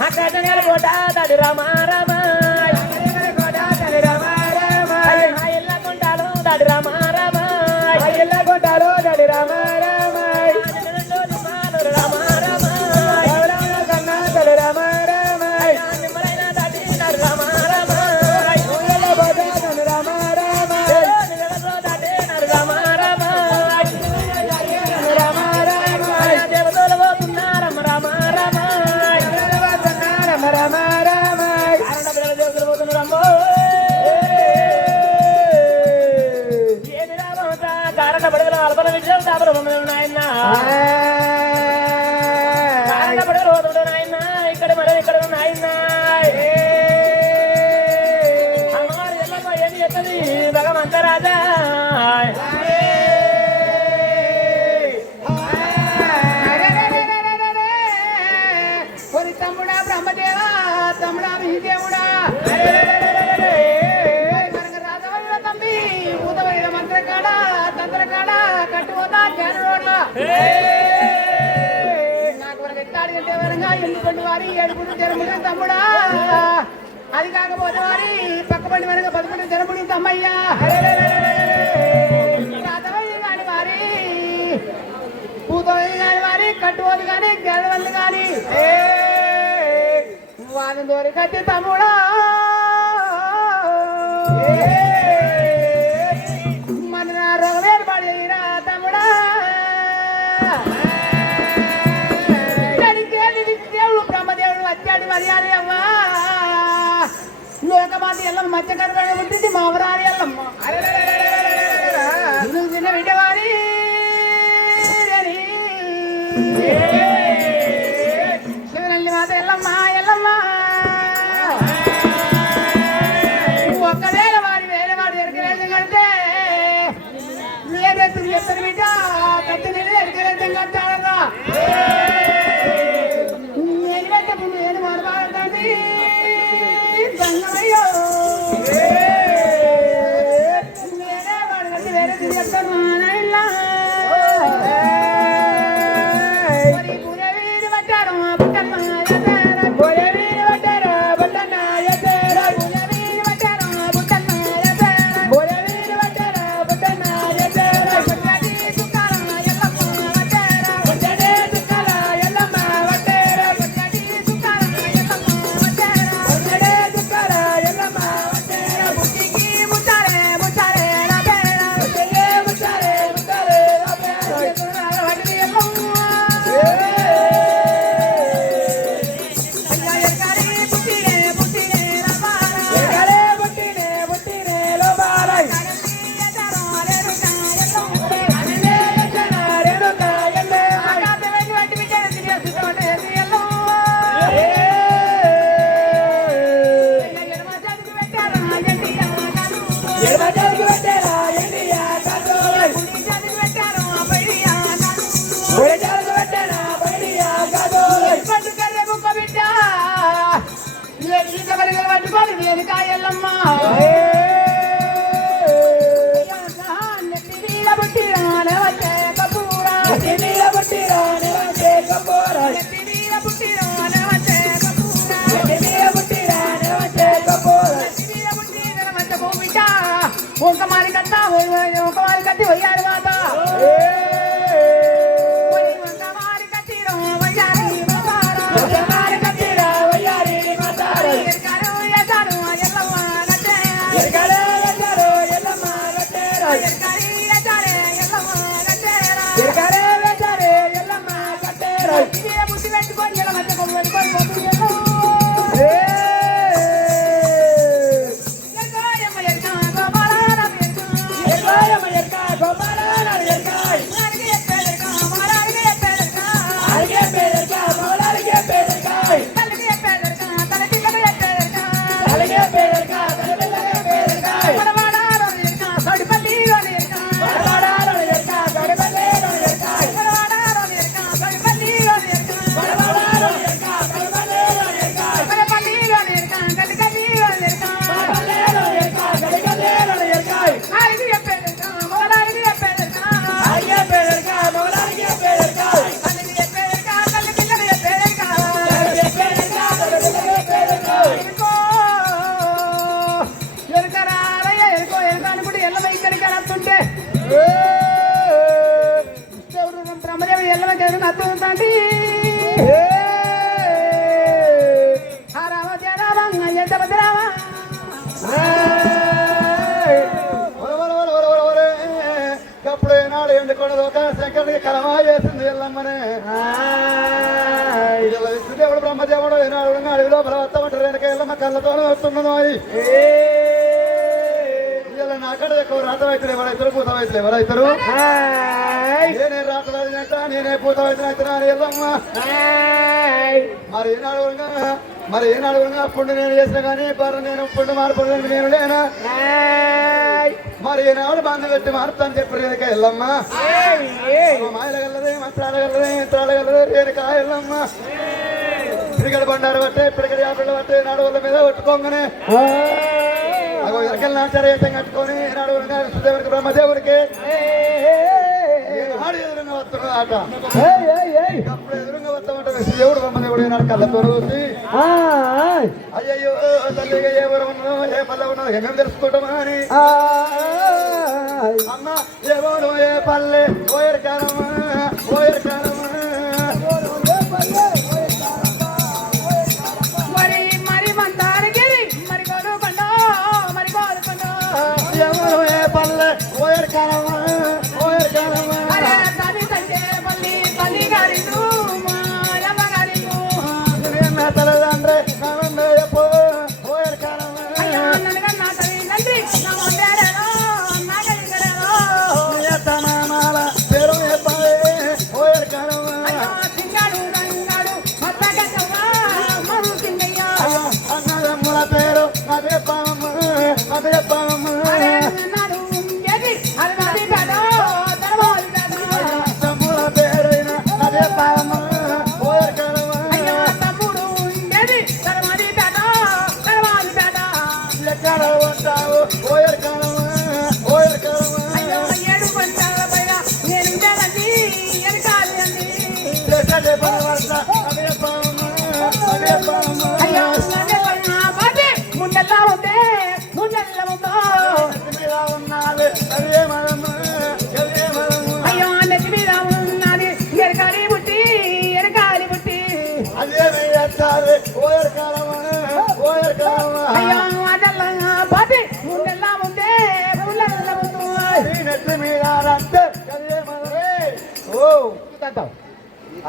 అక్కడ కోట తడి రామ రామ కొంటాలు తడి రామ రామ కొంటాలు తడి రామ రామ రామ రామ కన్నా తడి రామ రామ నిమ్మలైన తడి రామ రామ రామ రామ తడి రామ రామ రామ రామ దేవతలు పోతున్నారమ్మ రామ రామ రామ రామ రామ దేవతలు పోతున్నారమ్మ ఏది రామ కారణ పడగల అల్పన విజయం తాపరం నాయన కారణ పడగలు పోతుండే నాయన ఇక్కడ మరి ఇక్కడ నాయన అమ్మవారి ఎల్లమ్మ ఏది చెప్తుంది భగవంత రాజా తమ్ముడా బ్రహ్మదేవా తమ్ముడా విజయదేవుడా రాజవైన తమ్మి భూతమైన మంత్రకాడ తంత్రకాడ కట్టుపోతా జానరోడ్ల నాకు వరకు ఎత్తాడు అంటే వరంగా ఎన్నికొండు వారి ఏడుగురు జరముడు తమ్ముడా అది కాకపోతే వారి పక్కబండి వరంగా 11 జరముడు తమ్మయ్యా రాజవైన కాని వారి భూతమైన కాని వారి కట్టుబోదు కాని గెలవల్లి కాని వాని దోరి కట్టి తమ్ముడా మన రోగవేరు పడిరా తమ్ముడా దేవుడు బ్రహ్మదేవుడు వచ్చాడు మర్యాద అమ్మా లోకమాత ఎల్లమ్మ మత్స్యకరణ ఉంటుంది మామరాని ఎల్లమ్మ నువ్వు చిన్న బిడ్డవారి శివనల్లి మాత ఎల్లమ్మ ఎల్లమ్మ ఒక్కవేళ వారి వేరే వాడు ఎరకరేజం కడితే లేదెత్తు చెప్తారు బిడ్డ కత్తి నీళ్ళు ఎరకరేజం కట్టాడరా నేను పెట్టే ముందు ఏది మొదలుపడుతుంది దంగమయ్యో వేరే వాడు కట్టి వేరే తిరిగి చెప్తాను నాయన ఒక మారి కత్తి పోయారు మాట మారి కత్తి బ్రహ్మదేవుడు ఎల్లవ గేరు నత్తుందండి ఆ రామ జయ రామ ఎంత భద్రామ అప్పుడు ఏనాడు ఎండుకొండలో శంకరుడికి కలమా చేసింది ఎల్లమ్మనే విష్ణుదేవుడు బ్రహ్మదేవుడు ఏనాడు అడవిలో బలవత్తమంటారు వెనక ఎల్లమ్మ కళ్ళతోనే వస్తున్నదో ఇలా నాకడ ఎక్కువ రాతవైతులు ఎవరైతారు పూతవైతులు ఎవరైతారు నేనే రాతవైతున్నట్ట నేనే పూతవైతున్నా అని ఎల్లమ్మ మరి ఏనాడు పుండు నేను చేసిన కానీ నేను పుండు మారిపోవడానికి నేను లేనా మరి ఈనాడు బంధు పెట్టి మారుతాను చెప్పారు రేణుక ఎల్లమ్మ మాయలగల్లదే మంత్రాలగల్లదే యంత్రాలగల్లదే రేణుక ఎల్లమ్మ పిడిగడ బండారు పట్టే పిడిగడ యాపిళ్ళు పట్టే నాడు వాళ్ళ మీద కొట్టుకోగానే అగో ఎరకల్ నాచారేతం కట్టుకొని నాడు విష్ణుదేవుడికి బ్రహ్మదేవుడికి ఎదురుగా వస్తున్నాడు ఆట అప్పుడు ఎదురుగా వస్తామంటే విష్ణుదేవుడు బ్రహ్మదేవుడు నాడు కళ్ళతో చూసి అయ్యయ్యో తల్లిగా ఏ ఊరు ఉన్నదో ఏ పల్లె ఉన్నదో ఏమేమి తెలుసుకోవటమా అని అమ్మ ఏమోను ఏ పల్లె ఓయర్ కారమా ఓయర్ కారమా మరి మందారగిరి మరి గోరుకొండ మరి గోరుకొండ ఏమోను ఏ పల్లె ఓయర్ కారమా ఓయర్ కారమా తల్లి తండ్రి పల్లి పల్లి గారిను మాయమ్మ గారిను తల్లిదండ్రి నన్ను చెప్పు ఓయర్ కారమా నా తల్లి తండ్రి నా వందేడేనో నా కలిగడేనో మాల పేరు చెప్పాలి ఓయర్ కారమా సింగాడు రంగాడు మత్తగట్టమ్మ మరు సింగయ్య అన్నదమ్ముల పేరు అదే పామమ్మ అదే పామమ్మ నాడు ఉండేది అది నాది పేద తరవాలి తమ్ముల పేరైన అదే పామమ్మ ఓయర్ కారమా తమ్ముడు ఉండేది తరవాలి పేద తరవాలి పేద ఎక్కడ ఉంటావు ఓయర్ కారమా ఓయర్ కారమా ఏడు పంచాల పైన నేను ఉండేదండి ఎనకాలి అండి అదే పామమ్మ అదే పామమ్మ అదే పామమ్మ అయ్యో బాబే ముందెల్లా ఉందే ముందెల్లా ఉందో ఉన్నది అదే మనమ్మ అదే మనమ్మ అయ్యో నెత్తి మీద ఉన్నది ఎరకాలి బుట్టి ఎరకాలి బుట్టి అదే వేయాలి ఓయర్ కారమా ఓయర్ కారమా అయ్యో అదల్లా బాబే ముందెల్లా ఉందే ముందెల్లా ఉందో నెత్తి మీద అంటే అదే మనమే ఓ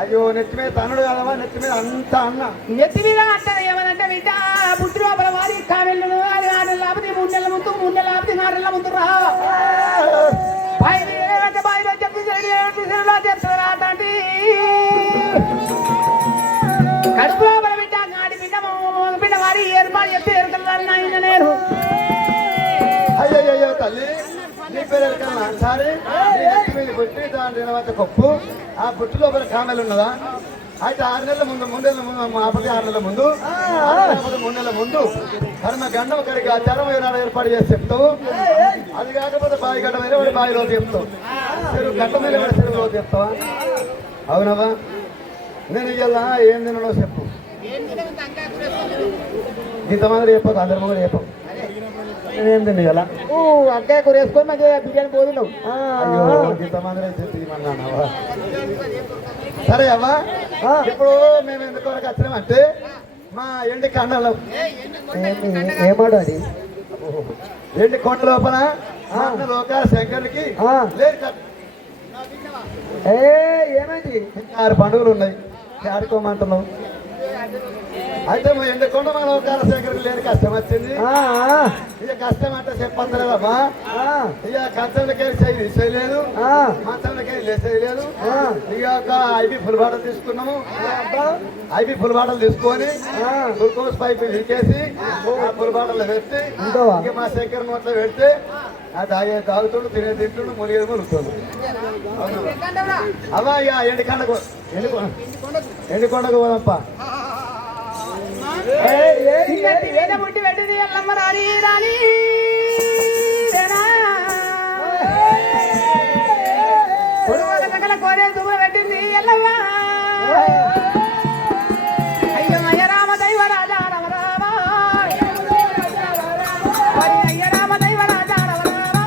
అయ్యో నెత్తి మీద తనుడు కదవా నెత్తి మీద అంతా అన్న నెత్తి మీద అంటారు ఏమనంటే బిడ్డ బుద్ధి లోపల వారి కామెళ్ళు అది ఆరు లాభతి 3 నెలల ముందు 3 నెలల లాభతి 4 నెలల ముందు రా బాయిలో చెప్తారా తండ్రి కడుపు లోపల బిడ్డ గాడి బిడ్డ బిడ్డ వారి ఏర్పాటు చెప్పి ఎరుకల్లాడిన ఆయన నేను అయ్యయ్యో తల్లి నీ పేరు ఎరకన్నా సరే నీ నెత్తి మీద పుట్టి దాని తినవచ్చ కప్పు ఆ పుట్టు లోపల కామెలు ఉన్నదా అయితే 6 నెలల ముందు 3 నెలల ముందు ఆపతి 6 నెలల ముందు 3 నెలల ముందు కర్మ గండం కడిగి ఆ చరం ఏనాడు ఏర్పాటు చేసి చెప్తావు అది కాకపోతే బావి గడ్డ మీద వాడి బావిలో చెప్తావు చెరువు గడ్డ మీద వాడి చెరువులో చెప్తావా అవునవా నేను ఇలా ఏం తినడో చెప్పు ఇంతమంది చెప్పకు అందరి ముందు చెప్పకు నేనేం తిని ఇలా అక్కాయ కూర వేసుకొని మంచిగా బిర్యానీ పోతున్నావు ఇంతమంది చెప్పిమన్నావా సరే అవ్వా ఇప్పుడు మేము ఎందుకు వచ్చినామంటే మా ఎండి కండలో ఏమాడు అది ఎండి కొండ లోపల లోక శంకర్కి లేదు ఏమైంది 6 పండుగలు ఉన్నాయి ఆడుకోమంటున్నావు అయితే మా ఎండి కొండ మా లోకాల శంకర్కి లేని కష్టం వచ్చింది ఇక కష్టం అంటే చెప్పలేదమ్మా ఇక కష్టంలోకి చేయలేదు మంచంలోకి లేచేయలేదు ఇక ఒక ఐబీ ఫుల్ బాటలు తీసుకున్నాము ఐబీ ఫుల్ బాటలు తీసుకొని గ్లూకోజ్ పైపు లీకేసి ఆ ఫుల్ బాటలు పెట్టి ఇక మా శంకర్ నోట్లో పెడితే అది తాగుతుడు తింటుడు మునిగేది మునుగుతాడు అవ్వా ఇక ఎండికొండకు ఎండికొండకు పోదప్ప ముట్టి పెట్టింది ఎల్లమ్మ రాని రాని కోరే దుమ్మ పెట్టింది ఎల్లమ్మ అయ్యో అయ్య రామ దైవ రాజా రామ రామ అయ్య రామ దైవ రాజా రామ రామ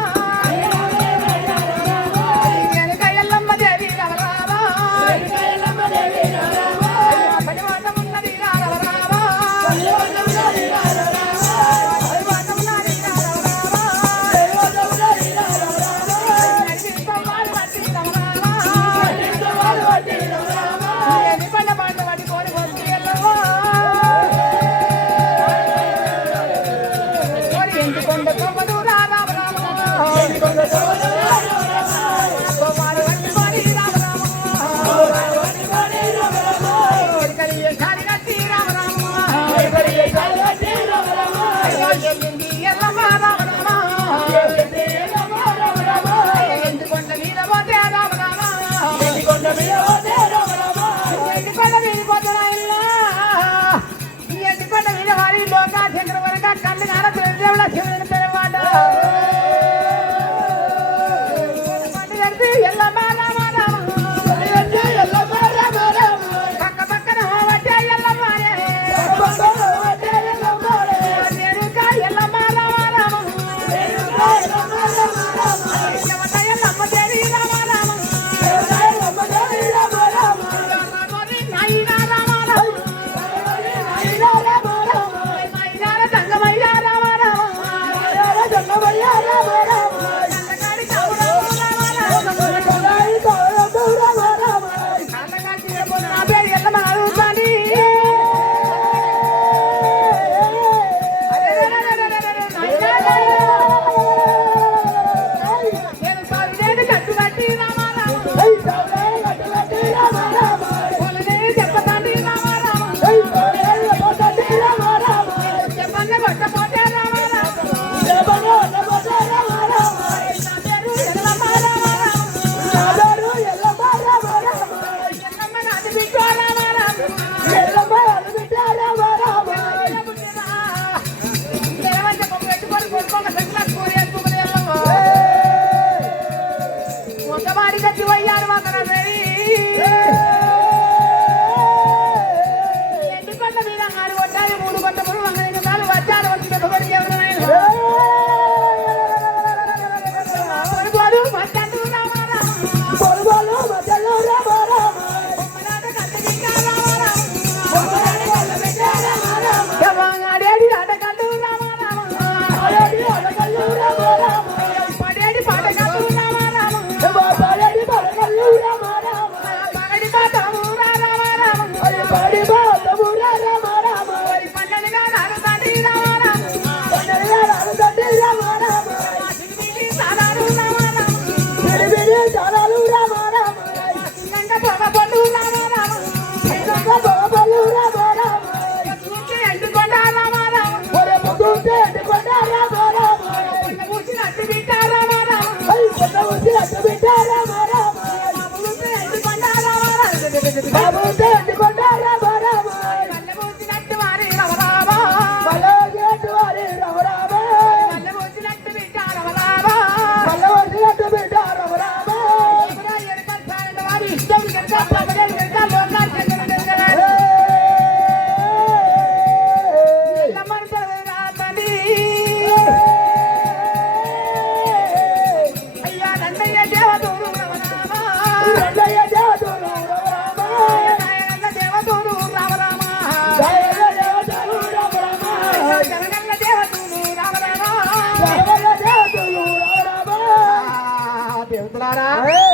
దేవతలారా ఏయ్!